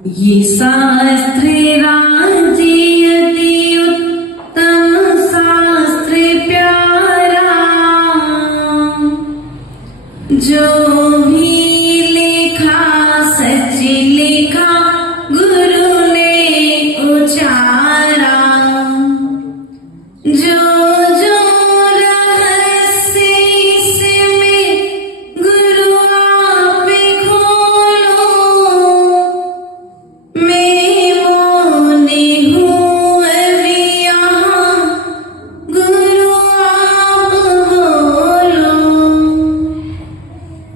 ये शास्त्र राजी अति उत्तम शास्त्र प्यारा, जो भी लिखा सच लिखा गुरु ने उचारा। जो जो रहस्य इसमें गुरु आप खोलो, मैं मौनी हूँ अभी यहाँ, गुरु आप बोलो।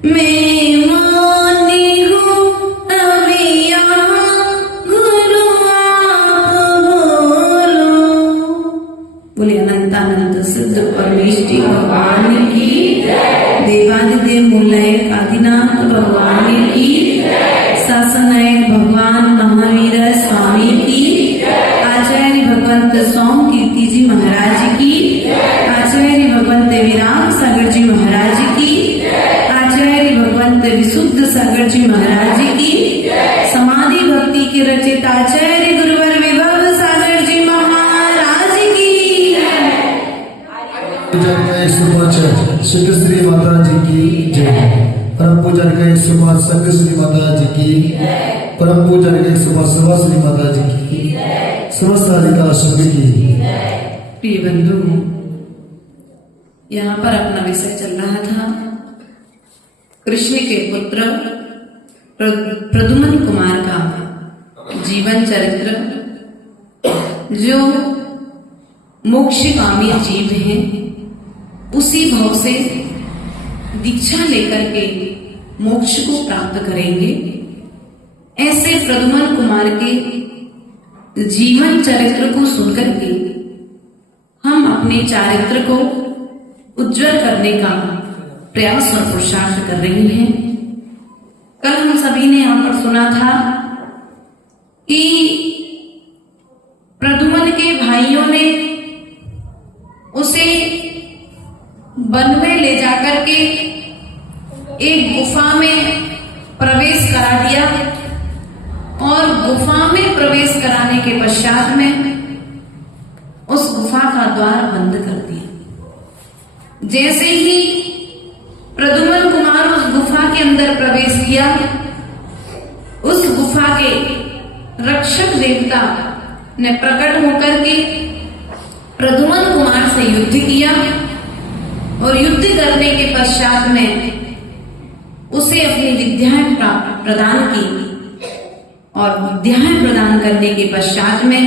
मैं मौनी हूँ अभी यहाँ, गुरु आप बोलो। बोले अनंतानंद सिद्ध परमेष्टि भगवान की, देवादिदेव मूलनायक आदिनाथ भगवान की, शासनायक भगवान महावीर स्वामी की, आचार्य भगवंत सोम कीर्ति जी महाराज की, आचार्य भगवंत विराम सागर जी महाराज की, आचार्य भगवंत विशुद्ध सागर जी महाराज की, समाधि भक्ति के रचित आचार्य गुरुवर विभव सागर जी महाराज की। श्री श्री माता जी की जय। परम पूजन के सुबह संग श्री माता जी की, परम पूजन के सुबह सुबह श्री माता जी की, समस्त अधिकार सभी की। प्रिय बंधु, यहाँ पर अपना विषय चल रहा था कृष्ण के पुत्र प्रद्युम्न कुमार का जीवन चरित्र। जो मोक्षकामी जीव हैं, उसी भाव से दीक्षा लेकर के मोक्ष को प्राप्त करेंगे। ऐसे प्रद्युम्न कुमार के जीवन चरित्र को सुनकर के हम अपने चारित्र को उज्जवल करने का प्रयास और पुरुषार्थ कर रहे हैं। कल हम सभी ने यहाँ पर सुना था कि प्रद्युम्न के भाइयों ने उसे वन में ले जाकर के एक गुफा में प्रवेश करा दिया, और गुफा में प्रवेश कराने के पश्चात में उस गुफा का द्वार बंद कर दिया। जैसे ही प्रद्युम्न कुमार उस गुफा के अंदर प्रवेश किया, उस गुफा के रक्षक देवता ने प्रकट होकर के प्रद्युम्न कुमार से युद्ध किया, और युद्ध करने के पश्चात में उसे अपनी विद्याएं प्रदान की, और विद्याएं प्रदान करने के पश्चात में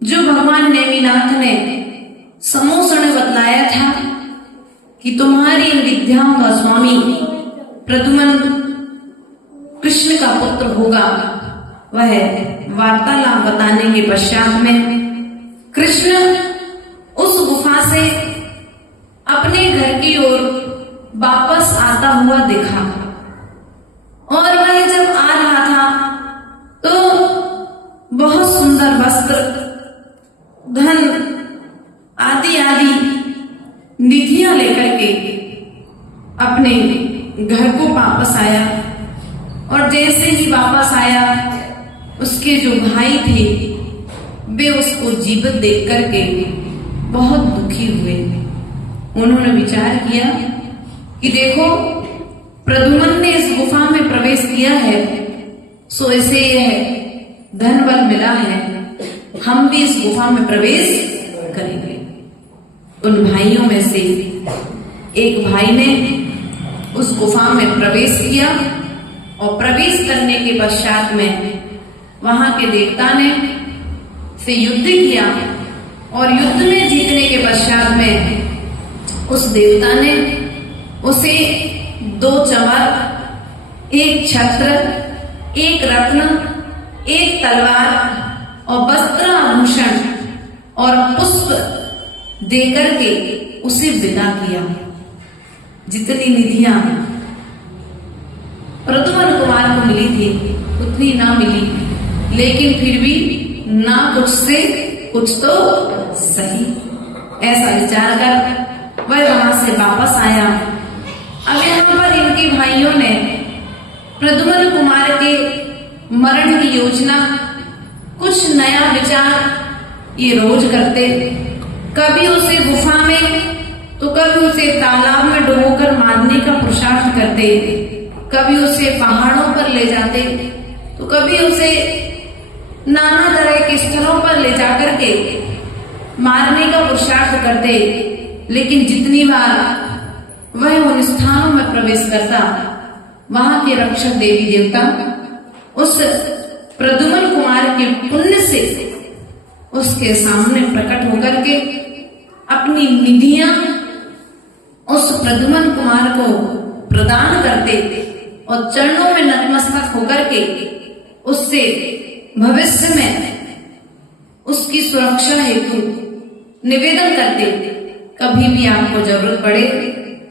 जो भगवान नेमिनाथ ने समोषण बतलाया था कि तुम्हारी इन विद्याओं का स्वामी प्रद्युम्न कृष्ण का पुत्र होगा, वह वार्तालाप बताने के पश्चात में कृष्ण उस गुफा से अपने घर की ओर वापस आता हुआ दिखा। और वह जब आ रहा था तो बहुत सुंदर वस्त्र, धन आदि आदि निधियां लेकर के अपने घर को वापस आया। और जैसे ही वापस आया, उसके जो भाई थे वे उसको जीवित देख करके बहुत दुखी हुए। उन्होंने विचार किया कि देखो, प्रद्युम्न ने इस गुफा में प्रवेश किया है, सो इसे यह धन बल मिला है, हम भी इस गुफा में प्रवेश करेंगे। उन भाइयों में से एक भाई ने उस गुफा में प्रवेश किया, और प्रवेश करने के पश्चात में वहां के देवता ने से युद्ध किया, और युद्ध में जीतने के पश्चात में उस देवता ने उसे 2 चमर, 1 छत्र, 1 रत्न, 1 तलवार और वस्त्र आभूषण और पुष्प देकर के उसे विदा किया। जितनी निधियां प्रद्युम्न कुमार को मिली थी उतनी ना मिली, लेकिन फिर भी ना कुछ से कुछ तो सही, ऐसा विचार कर वह वहां से वापस आया। अब यहाँ पर इनके भाइयों ने प्रद्युम्न कुमार के मरण योजना, कुछ नया विचार ये रोज करते। कभी उसे गुफा में तो कभी उसे तालाब में डुबोकर मारने का पुरुषार्थ करते, कभी उसे पहाड़ों पर ले जाते तो कभी उसे नाना तरह के स्थलों पर ले जाकर के मारने का पुरुषार्थ करते। लेकिन जितनी बार वह उन स्थानों में प्रवेश करता, वहां के रक्षक देवी देवता उस प्रद्युम्न कुमार के पुण्य से उसके सामने प्रकट होकर के अपनी निधियां उस प्रद्युम्न कुमार को प्रदान करते और चरणों में नतमस्तक होकर के उससे भविष्य में उसकी सुरक्षा हेतु निवेदन करते। कभी भी आपको जरूरत पड़े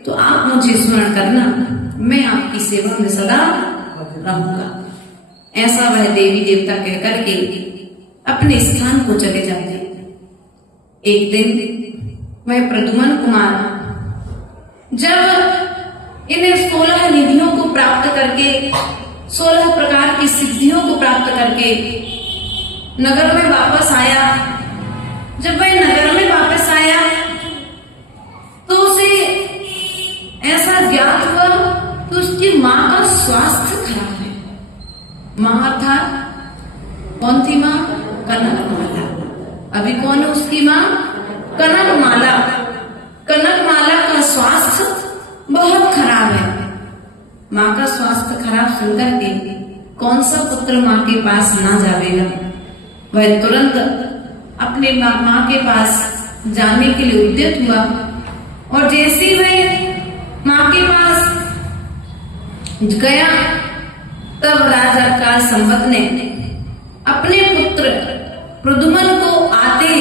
तो आप मुझे स्मरण करना, मैं आपकी सेवा में सदा रहूंगा। ऐसा वह देवी देवता कहकर के अपने स्थान को चले जाते। एक दिन वह प्रद्युम्न कुमार जब इन्हें 16 निधियों को प्राप्त करके, 16 प्रकार की सिद्धियों को प्राप्त करके नगर में वापस आया, जब वह नगर में वापस आया तो उसे ऐसा ज्ञात हुआ कि उसकी मां का स्वास्थ्य खराब है। मां अर्थात कौन थी मां? कनकमाला। अभी कौन है उसकी मां? कनकमाला। कनकमाला का स्वास्थ्य बहुत खराब है। मां का स्वास्थ्य खराब सुनकर के कौन सा पुत्र मां के पास ना जावेगा? वह तुरंत अपने मां के पास जाने के लिए उद्यत हुआ और जैसे ही वह मां के पास गया तब राजा काल संवत ने अपने पुत्र प्रद्युम्न को आते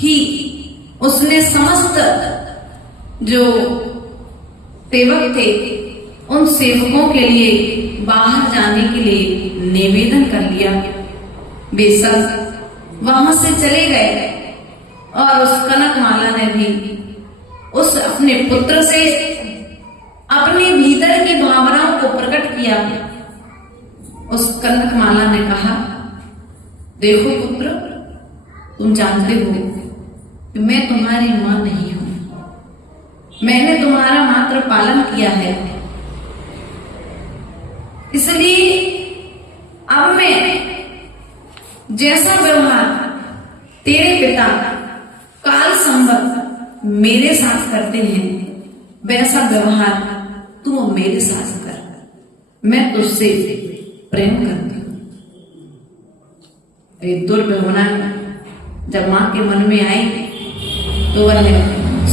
ही उसने समस्त जो सेवक थे उन सेवकों के लिए बाहर जाने के लिए निवेदन कर लिया। वे सब वहां से चले गए और उस कनकमाला ने भी उस अपने पुत्र से अपने भीतर की भावनाओं को प्रकट किया। उस कनकमाला ने कहा, देखो पुत्र, तुम जानते हो कि मैं तुम्हारी मां नहीं हूं, मैंने तुम्हारा मात्र पालन किया है, इसलिए अब मैं जैसा व्यवहार तेरे पिता काल संवत मेरे साथ करते हैं वैसा व्यवहार तू मेरे साथ कर, मैं तुझसे प्रेम करती हूं। एक दुर्भावना जब मां के मन में आई तो वह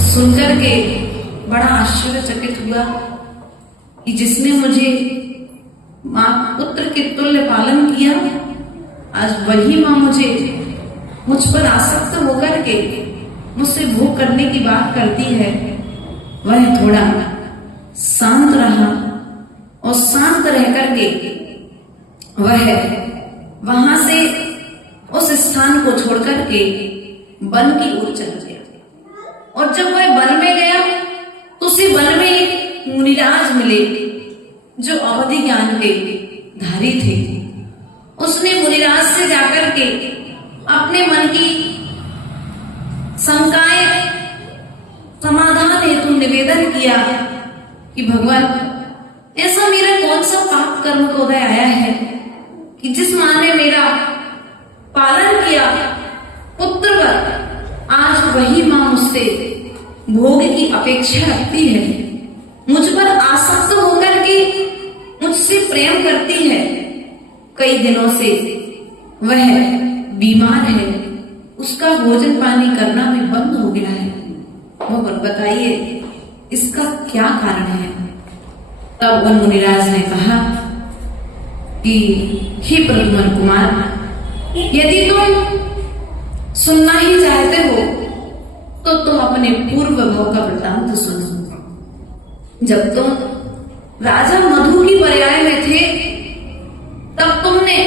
सुनकर के बड़ा आश्चर्यचकित हुआ कि जिसने मुझे मां पुत्र के तुल्य पालन किया, आज वही मां मुझ पर आसक्त होकर के मुझसे भोग करने की बात करती है। वह थोड़ा शांत रहा और शांत रह करके वह वहां से उस स्थान को छोड़कर के वन की ओर चला गया। और जब वह वन में गया तो उसी वन में एक मुनिराज मिले जो अवधि ज्ञान के धारी थे। उसने मुनिराज से जाकर के अपने मन की शंकाएं समाधान हेतु निवेदन किया कि भगवान, ऐसा मेरा कौन सा पाप कर्म का उदय आया है कि जिस मां ने मेरा पालन किया पुत्रवत, आज वही मां मुझसे भोग की अपेक्षा रखती है, मुझ पर आसक्त होकर के मुझसे प्रेम करती है। कई दिनों से वह बीमार है, उसका भोजन पानी करना भी बंद हो गया है, भगवान बताइए इसका क्या कारण है। तब उन मुनिराज ने कहा कि हे प्रद्युम्न कुमार, यदि तुम सुनना ही चाहते हो तो तुम अपने पूर्व भव का वृत्तांत सुनो। जब तुम राजा मधु की पर्याय में थे तब तुमने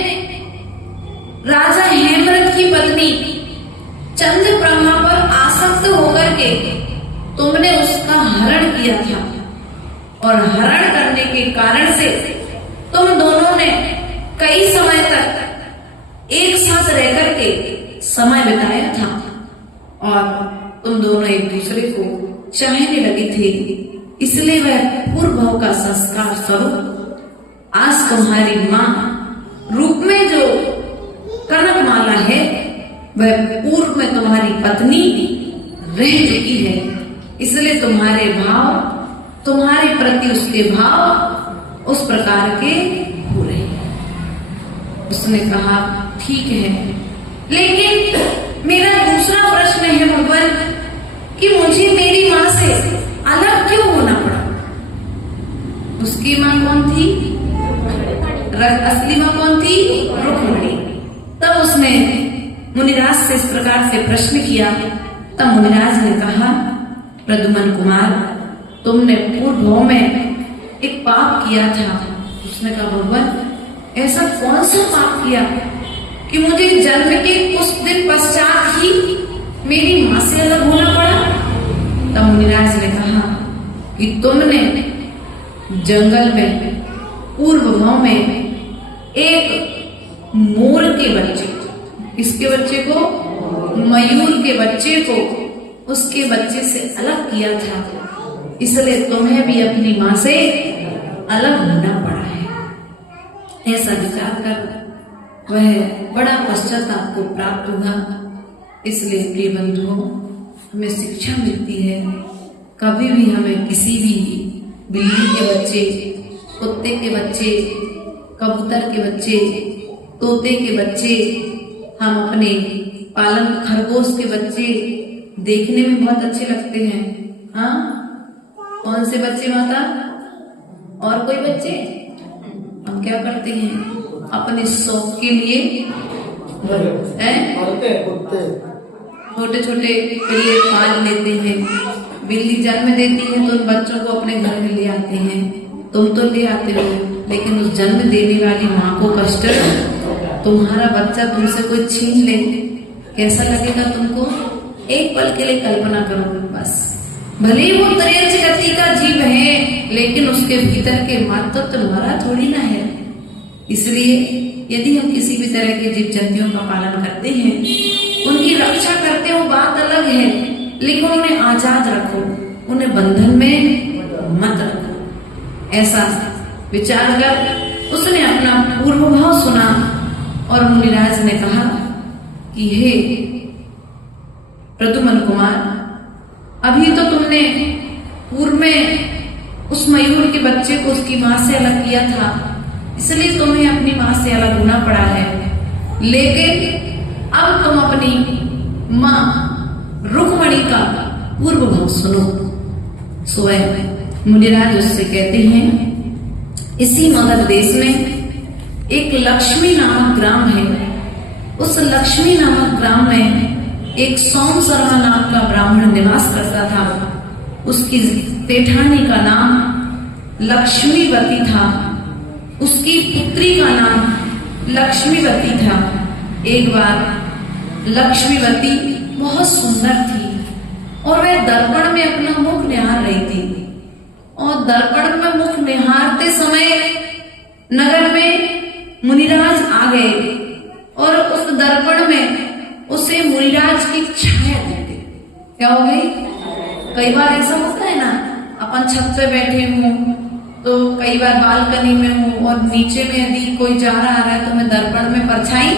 राजा हेमरथ की पत्नी चंद्रप्रमा पर आसक्त होकर के तुमने उसका हरण किया था और हरण करने के कारण से तुम दोनों ने कई समय तक समय बिताया था और तुम दोनों एक दूसरे को चाहने लगे थे, इसलिए वह पूर्व भाव का संस्कार स्वरूप आज तुम्हारी मां रूप में जो कनकमाला है वह पूर्व में तुम्हारी पत्नी रह चुकी है, इसलिए तुम्हारे भाव, तुम्हारे प्रति उसके भाव उस प्रकार के हो रहे हैं। उसने कहा ठीक है, लेकिन मेरा दूसरा प्रश्न है भगवान कि मुझे मेरी मां से अलग क्यों होना पड़ा? उसकी मां कौन थी? असली मां कौन थी? रुक्मिणी। तब उसने मुनिराज से इस प्रकार से प्रश्न किया। तब मुनिराज ने कहा, प्रद्युम्न कुमार, तुमने पूर्व भाव में एक पाप किया था। उसने कहा, भगवान ऐसा कौन सा पाप किया कि मुझे जन्म के कुछ दिन पश्चात ही मेरी मां से अलग होना पड़ा? तब मुनिराज ने कहा कि तुमने जंगल में पूर्व भाव में एक मोर के बच्चे, किसके बच्चे को? मयूर के बच्चे को, उसके बच्चे से अलग किया था, इसलिए तुम्हें भी अपनी मां से अलग होना पड़ा है। ऐसा विचार कर वह बड़ा पश्चाताप को प्राप्त हुआ। इसलिए प्रिय बंधुओं, हमें शिक्षा मिलती है, कभी भी हमें किसी भी बिल्ली के बच्चे, कुत्ते के बच्चे, कबूतर के बच्चे, तोते के बच्चे, हम अपने पालन खरगोश के बच्चे देखने में बहुत अच्छे लगते हैं। हाँ, कौन से बच्चे माता? और कोई बच्चे? हम क्या करते हैं अपने शौक के लिए छोटे छोटे पिल्ले पाल लेते हैं। बिल्ली जन्म देती है तो उन बच्चों को अपने घर में ले आते हैं। तुम तो ले आते हो, लेकिन उस जन्म देने वाली माँ को कष्ट, तुम्हारा बच्चा तुमसे कोई छीन ले, कैसा लगेगा तुमको? एक पल के लिए कल्पना करो बस। भले ही वो त्रियंच गति का जीव है, लेकिन उसके भीतर के मात्र तो तुम्हारा थोड़ी ना है। इसलिए यदि हम किसी भी तरह के जीव जंतुओं का पालन करते हैं, उनकी रक्षा करते हो बात अलग है, लेकिन उन्हें आजाद रखो, उन्हें बंधन में मत रखो। ऐसा विचार कर उसने अपना पूर्व भाव सुना और मुनिराज ने कहा कि हे प्रद्युम्न कुमार, अभी तो तुमने पूर्व में उस मयूर के बच्चे को उसकी मां से अलग किया था, इसलिए तुम्हें अपनी मां से अलग होना पड़ा है। लेकिन अब तुम अपनी मां रुक्मिणी का पूर्व भाव सुनो। स्वयं मुनिराज उससे कहते हैं, इसी मगध देश में एक लक्ष्मी नामक ग्राम है। उस लक्ष्मी नामक ग्राम में एक सोम शर्मा नाम का ब्राह्मण निवास करता था। उसकी जेठानी का नाम लक्ष्मीवती था, उसकी पुत्री का नाम लक्ष्मीवती था। एक बार लक्ष्मीवती बहुत सुंदर थी और वह दर्पण में अपना मुख निहार रही थी, और दर्पण में मुख निहारते समय नगर में मुनिराज आ गए और उस दर्पण में उसे मुनिराज की छाया दिख गई। क्या हो गई? कई बार ऐसा होता है ना, अपन छत पे बैठे हूँ तो कई बार बालकनी में हूँ और नीचे में यदि कोई जा रहा है तो मैं दर्पण में परछाई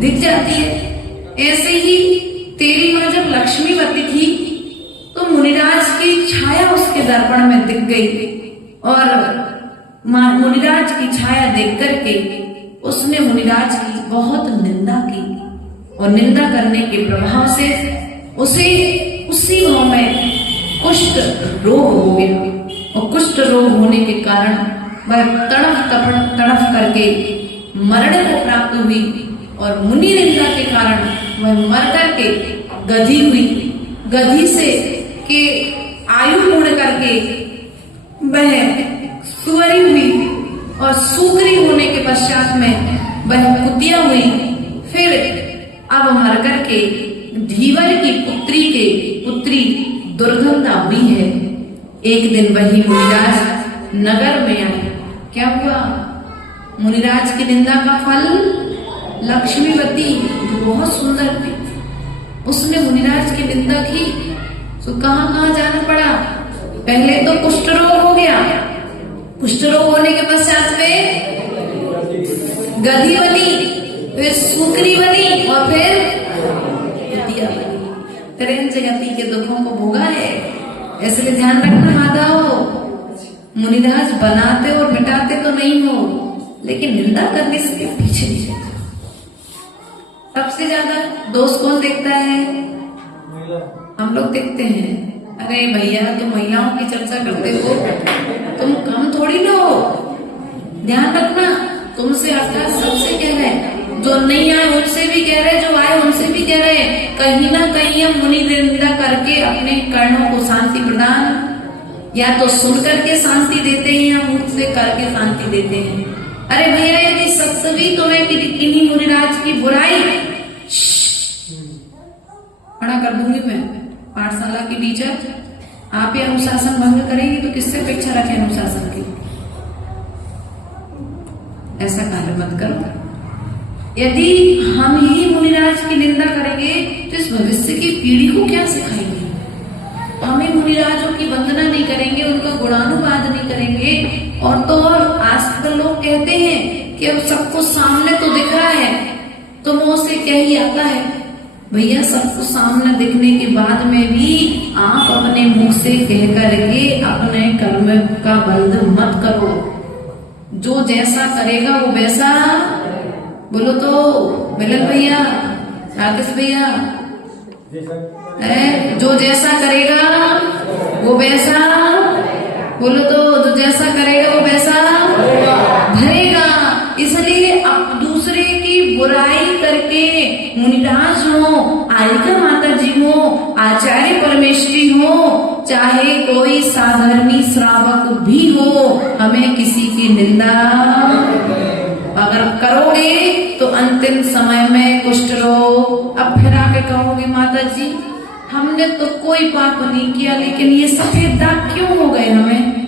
दिख जाती है। ऐसे ही तेरी माँ जब लक्ष्मीवती थी तो मुनिराज की छाया उसके दर्पण में दिख गई, और मुनिराज की छाया देख करके उसने मुनिराज की बहुत निंदा की, और निंदा करने के प्रभाव से उसे उसी भाव में कुष्ठ रोग हो गया, और कुष्ठ रोग होने के कारण वह तड़फ करके मरण को प्राप्त हुई, और मुनि निंदा के कारण वह मर करके गधी हुई। गधी से के आयु पूर्ण करके वह सुअरी हुई, और सुकरी होने के पश्चात में वह कुतिया हुई। फिर अब मर करके धीवर की पुत्री दुर्गंधा हुई है। एक दिन वही मुनिराज नगर में आए। क्या हुआ? मुनिराज की निंदा का फल लक्ष्मीवती जो बहुत सुंदर थी, उसने मुनिराज की निंदा की तो कहां कहां जाना पड़ा। पहले तो कुष्ठ रोग हो गया, कुष्ठ रोग होने के पश्चात में गधी बनी, फिर सूकरी बनी और फिर कुतिया बनी। त्रेन जगती के दुखों को भोगा है। इसलिए ध्यान रखना माताओं, मुनिराज बनाते और मिटाते तो नहीं हो, लेकिन निंदा करने से पीछे नहीं जाता। सबसे ज्यादा दोष कौन देखता है? हम लोग देखते हैं। अरे भैया तुम महिलाओं की चर्चा करते हो, तुम कम थोड़ी ना हो। ध्यान रखना, तुमसे अर्थात सबसे कह रहे हैं, जो नहीं आए उनसे भी कह रहे, जो आए उनसे भी कह रहे। कहीं ना कहीं हम मुनि निंदा करके अपने कर्णों को शांति प्रदान या तो सुन करके शांति देते हैं या मुख से करके शांति देते हैं। अरे भैया यदि सभी तुम्हें किन्हीं मुनिराज की बुराई खड़ा कर दूंगी मैं, पाठशाला की टीचर, आप ये अनुशासन भंग करेंगे तो किससे अपेक्षा रखें अनुशासन की? ऐसा कार्य मत करो। यदि हम ही मुनिराज की निंदा करेंगे तो इस भविष्य की पीढ़ी को क्या सिखाएंगे? हमें मुनिराजों की वंदना नहीं करेंगे, उनका गुणानुवाद नहीं करेंगे। और तो और आजकल लोग कहते हैं कि अब सबको सामने तो दिख रहा है तो मुंह से क्या ही आता है। भैया सबको सामने दिखने के बाद में भी आप अपने मुख से कह करके अपने कर्म का बंध मत करो। जो जैसा करेगा वो वैसा, बोलो तो मिलन भैया, राकेश भैया, जो जैसा करेगा वो वैसा, बोलो तो जो जैसा करेगा वो वैसा भरेगा। इसलिए अब दूसरे की बुराई करके मुनिराज हो, आलिका माता जी हो, आचार्य परमेश्वरी हो, चाहे कोई साधारणी श्रावक भी हो, हमें किसी की निंदा अगर करोगे तो अंतिम समय में कुष्ठ रोग। अब फिर आके कहोगे माता जी हमने तो कोई पाप नहीं किया, लेकिन ये सफेद दाग क्यों हो गए हमें?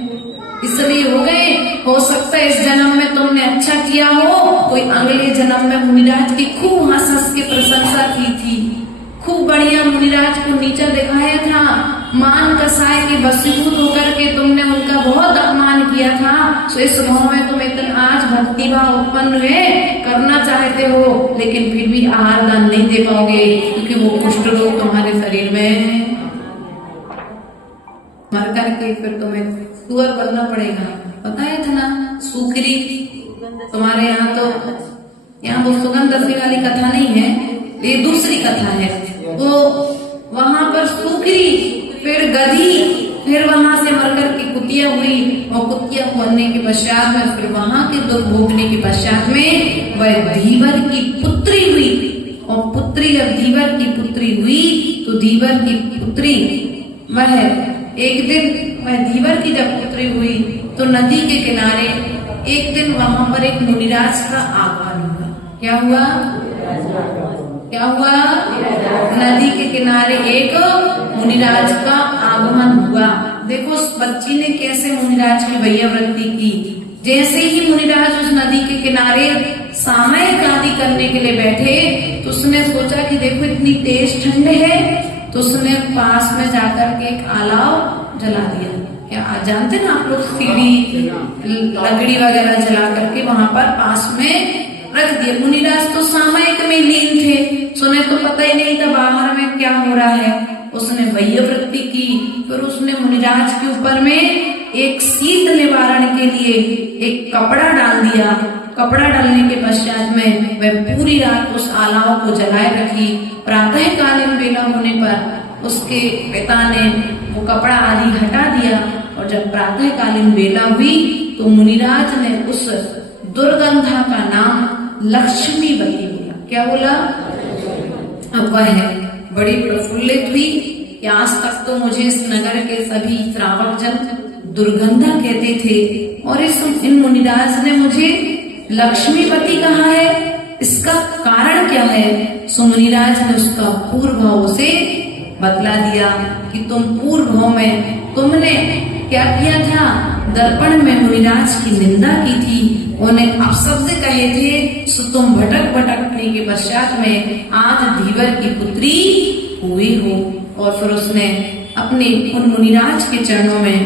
इसलिए हो गए, हो सकता है इस जन्म में तुमने अच्छा किया हो, कोई अगले जन्म में मुनिराज की खूब हंस हंस के प्रशंसा की थी, खूब बढ़िया मुनिराज को नीचा दिखाया था, मान कसाय के वशीभूत होकर के तुमने उनका बहुत अपमान किया था। तो इस भाव में तुम इतना आज भक्ति भाव उत्पन्न हुए, करना चाहते हो, लेकिन फिर भी आहार दान नहीं दे पाओगे क्योंकि वो कुष्ठ रोग तुम्हारे शरीर में मर करके फिर तुम्हें सुअर बनना पड़ेगा। बताया था ना, सूकरी तुम्हारे यहाँ तो, यहाँ वो सुगंध दसवीं वाली कथा नहीं है, ये दूसरी कथा है। वो वहां पर सूकरी, फिर गधी, फिर वहां से मरकर की कुतिया हुई, और कुतिया बनने के पश्चात में फिर वहां के दुख भोगने के पश्चात में वह धीवर की पुत्री हुई। और पुत्री जब धीवर की पुत्री हुई तो धीवर की पुत्री वह एक दिन, वह धीवर की जब पुत्री हुई तो नदी के किनारे एक दिन वहां पर एक मुनिराज का आगमन हुआ। क्या हुआ? क्या हुआ? नदी के किनारे एक मुनिराज का आगमन हुआ। देखो उस बच्ची ने कैसे मुनिराज की वैयावृत्ति की। जैसे ही मुनिराज उस नदी के किनारे सामयिक आदि करने के लिए बैठे तो उसने सोचा कि देखो इतनी तेज ठंड है, तो उसने पास में जाकर के एक अलाव जला दिया। क्या जानते ना आप लोग, सीढ़ी लकड़ी वगैरह जला करके वहां पर पास में रख दिया। मुनिराज तो सामयिक में लीन थे, सुने तो पता ही नहीं था बाहर में क्या हो रहा है। उसने वैयावृत्ति की, फिर उसने मुनिराज के ऊपर में एक शीत निवारण के लिए एक कपड़ा डाल दिया। कपड़ा डालने के पश्चात में वह पूरी रात उस अलाव को जलाए रखी। प्रातः कालीन बेला होने पर उसके पिता ने वो कपड़ा आदि हटा दिया, और जब प्रातः कालीन बेला हुई तो मुनिराज ने उस दुर्गंधा का नाम लक्ष्मीवती बोला। क्या बोला? अब वह बड़ी प्रफुल्लित हुई कि आज तक तो मुझे इस नगर के सभी श्रावक जन दुर्गंधा कहते थे, और इन मुनिराज ने मुझे लक्ष्मीवती कहा है, इसका कारण क्या है? सो मुनिराज ने उसका पूर्व भाव से बतला दिया कि तुम पूर्व भाव में तुमने क्या किया था? दर्पण में मुनिराज की निंदा की थी, उन्हें अपशब्द कहे थे, सो तुम भटक भटक अपने करने के पश्चात में आज धीवर की पुत्री हुई हो। और फिर उसने अपने उन मुनिराज के चरणों में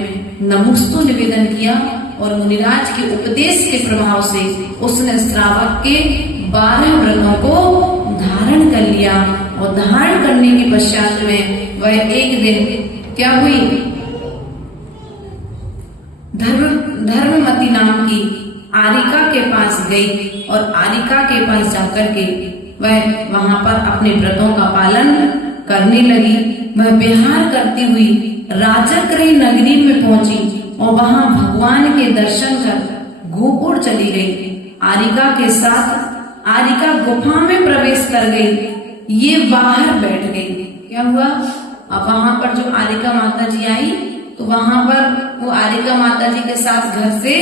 नमोस्तु निवेदन किया और मुनिराज के उपदेश के प्रभाव से उसने श्रावक के 12 व्रतों को धारण कर लिया। और धारण करने के पश्चात में वह एक दिन क्या हुई, धर्ममती नाम की आरिका के पास गई और आरिका के पास जाकर के वह वहां पर अपने व्रतों का पालन करने लगी। वह विहार करती हुई राजगृह नगरी में पहुंची और वहां भगवान के दर्शन कर गोपुर चली गई। आरिका के साथ आरिका गुफा में प्रवेश कर गई, ये बाहर बैठ गई। क्या हुआ, अब वहां पर जो आरिका माता जी आई तो वहां पर वो आरिका माता जी के साथ घर से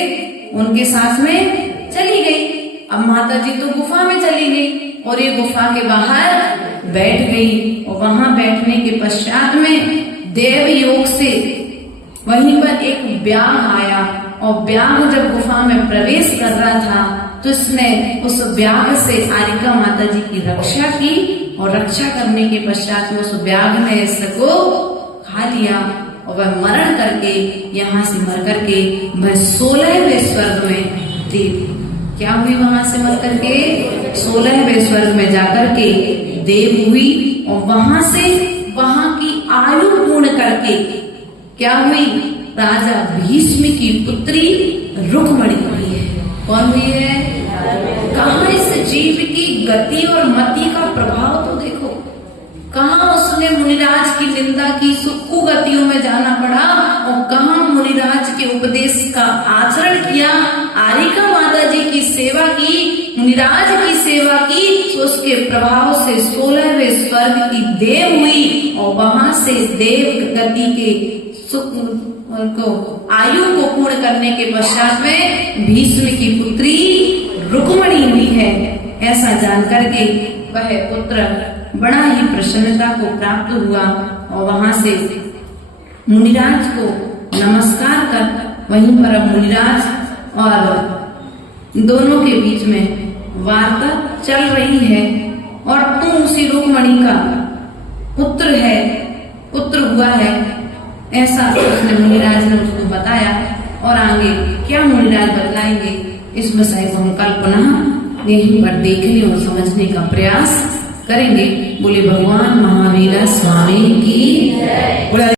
उनके साथ में चली गई। अब माता जी तो गुफा में चली गई और ये गुफा के बाहर बैठ गई। और वहां बैठने के पश्चात में देव योग से वहीं पर एक व्याघ्र आया और व्याघ्र जब गुफा में प्रवेश कर रहा था तो इसने उस व्याघ्र से आरिका माता जी की रक्षा की और रक्षा करने के पश्चात में उस व्याघ्र ने इसको खा लिया और वह मरण करके यहाँ से मर करके वह 16वें स्वर्ग में देव क्या हुई, वहां से मर करके 16वें स्वर्ग में जाकर के देव हुई। और वहां से वहां की आयु पूर्ण करके क्या हुई, राजा भीष्म की पुत्री रुक्मणी हुई है। कौन हुई है, कहाँ इस जीव की गति और मति का प्रभाव तो देखो, कहाँ उसने मुनिराज की निंदा की, सुक्कू गतियों में जाना पड़ा और कहाँ मुनिराज के उपदेश का आचरण किया, आरिका माता जी की सेवा की, मुनिराज की सेवा की, तो उसके प्रभाव से 16वें स्वर्ग की देव हुई और वहां से देव गति के को आयु को पूर्ण करने के पश्चात में भीष्म की पुत्री रुक्मणी हुई है। ऐसा जानकर के वह पुत्र बड़ा ही प्रसन्नता को प्राप्त हुआ और वहां से मुनिराज को नमस्कार कर वहीं पर अब मुनिराज और दोनों के बीच में वार्ता चल रही है। और तू उसी रुक्मणी का पुत्र है, पुत्र हुआ है, ऐसा उसने मुनिराज ने उसको बताया। और आगे क्या मुनिराज बतलाएंगे, इस विषय को हम कल पुनः यहीं पर देखने और समझने का प्रयास करेंगे। बोले भगवान महावीर स्वामी की।